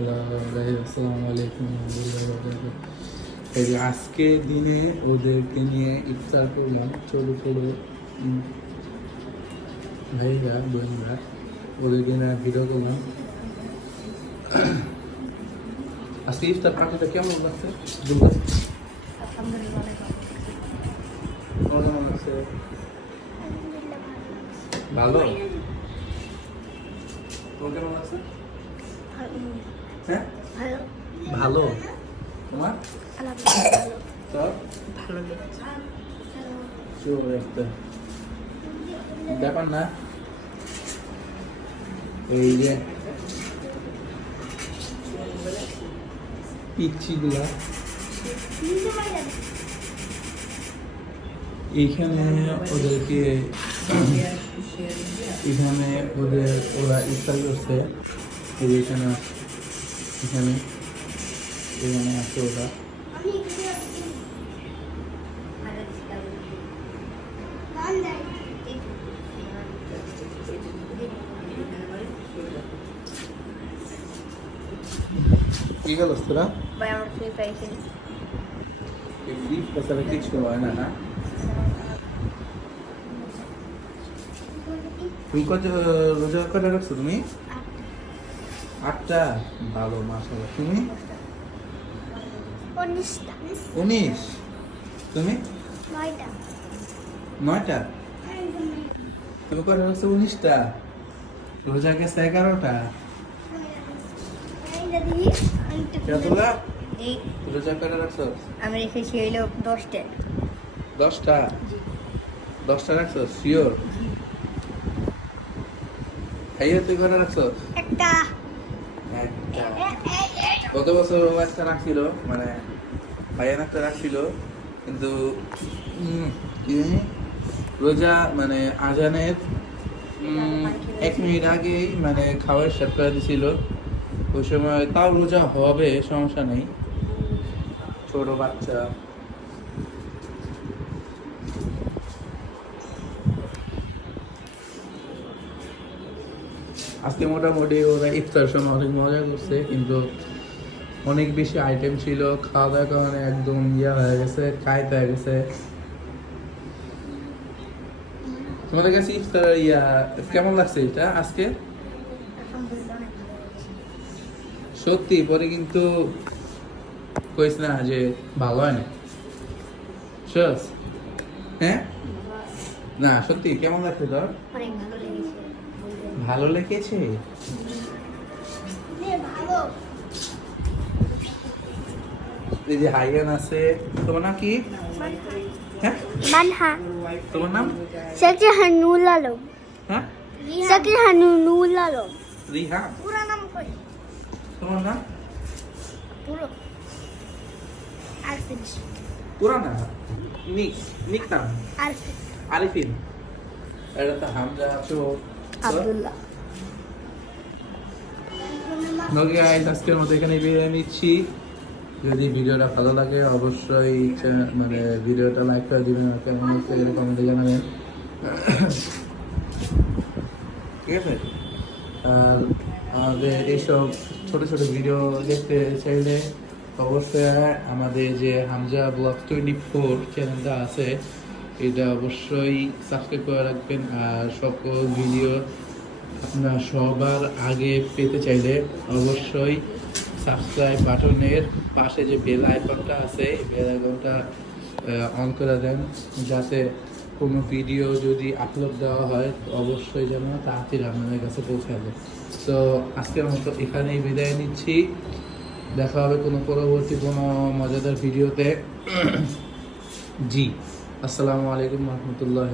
Hello guys, আসসালামু আলাইকুম ওয়া রাহমাতুল্লাহি। এই যে আজকে দিনে ওদেরকে নিয়ে ইফতার করলাম, ছোট ছোট ভাইরা বোনরা, ওদেরকে নিয়ে ভিডিও করলাম। আজকে ইফতার পার্টিটা কেমন লাগছে? আলহামদুলিল্লাহ অনেক ভালো কেমন লাগছে? ভালো ভালো। তোমার কেমন লাগছে? হ্যাঁ, ভালো ভালো। তোমার আলহামদুলিল্লাহ তো ভালো লেগেছে চোর একটা ব্যাপার না। এই যে পিচ্ছিগুলা এইখানে ওদেরকে এখানে ওরা ইফতার করছে। এই যে এখানে এখানে এখানে আছে ওরা। কি গেল তোরা? ভাই আমার ফ্রি ফায়ার খেলি এই ফ্লিপ তাছাড়া কিছু হয় না। না, তুমি কত রোজা করে রাখছো তুমি? 8টা। ভালো, মাশাআল্লাহ। তুমি 19টা 19। তুমি 9টা 9টা। তুমি করে রাখছো 19টা। রোজা গেছে 11টা। কেতলা জি রোজা করে রাখছো? আমি রেখেছি হইলো 10টা 10টা। 10টা রাখছো শিওর? খাইয়ে তুই করে রাখছো? একটা গত বছর ও একটা রাখছিল, মানে ভাইয়ান একটা রাখছিল, কিন্তু কি জানি, রোজা মানে আজানের 1 মিনিট আগেই মানে খাওয়ার স্টার্ট করে দিছিল। ওই সময় তাও রোজা হবে, সমস্যা নেই, ছোট বাচ্চা। আজকে মোটামুটি ওরা ইফতার সময় অনেক মজা করছে, কিন্তু অনেক বেশি আইটেম ছিল, খাওয়া দাওয়ার কারণে একদম ইয়া হয়ে গেছে, কায়তা হয়ে গেছে। তোমাদের কাছে ইফতার কেমন লাগছে এটা আজকে? আলহামদুলিল্লাহ অনেক ভালো লেগেছে সত্যি পরে কিন্তু কইস না যে ভালো হয় না। সস হ্যাঁ, না সত্যি কেমন লাগছে তোর? অনেক ভালো লেগেছে ভালো লেগেছে। ভালো এই যে হাইয়ান আছে, তোমার নাম কি? হ্যাঁ, মানহা তোমার নাম? সাকিহানুল আলম হ্যাঁ, সাকিহানুল আলম রিহান। পুরো নাম কই তোমার নাম? পুরো আরফিন পুরা না, নিক নাম আরফিন আরিফিন। এটা তো হামজা আছো। আব্দুল্লাহ ওকে গাইস, আজকের মতো এখানে বিদায় নিচ্ছি। যদি ভিডিওটা ভালো লাগে অবশ্যই মানে ভিডিওটা লাইক করে দিবেন, আর কেমন হচ্ছে কমেন্টে জানাবেন। ঠিক আছে? আর আমাদের এইসব ছোট ছোট ভিডিও দেখতে চাইলে অবশ্যই আমাদের যে হামজা ব্লগ 24 চ্যানেলটা আছে, এটা অবশ্যই সাবস্ক্রাইব করে রাখবেন। আর সকল ভিডিও আপনার সবার আগে পেতে চাইলে অবশ্যই সাবস্ক্রাইব বাটনের পাশে যে বেল আইকনটা আছে, বেল আইকনটা অন করে দেন, যাতে কোনো ভিডিও যদি আপলোড দেওয়া হয় অবশ্যই যেন তাড়াতাড়ি আপনাদের কাছে পৌঁছাবে। তো আজকের মতো এখানেই বিদায় নিচ্ছি। দেখা হবে কোনো পরবর্তী কোনো মজাদার ভিডিওতে। জি, আসসালামু আলাইকুম রহমতুল্লাহ।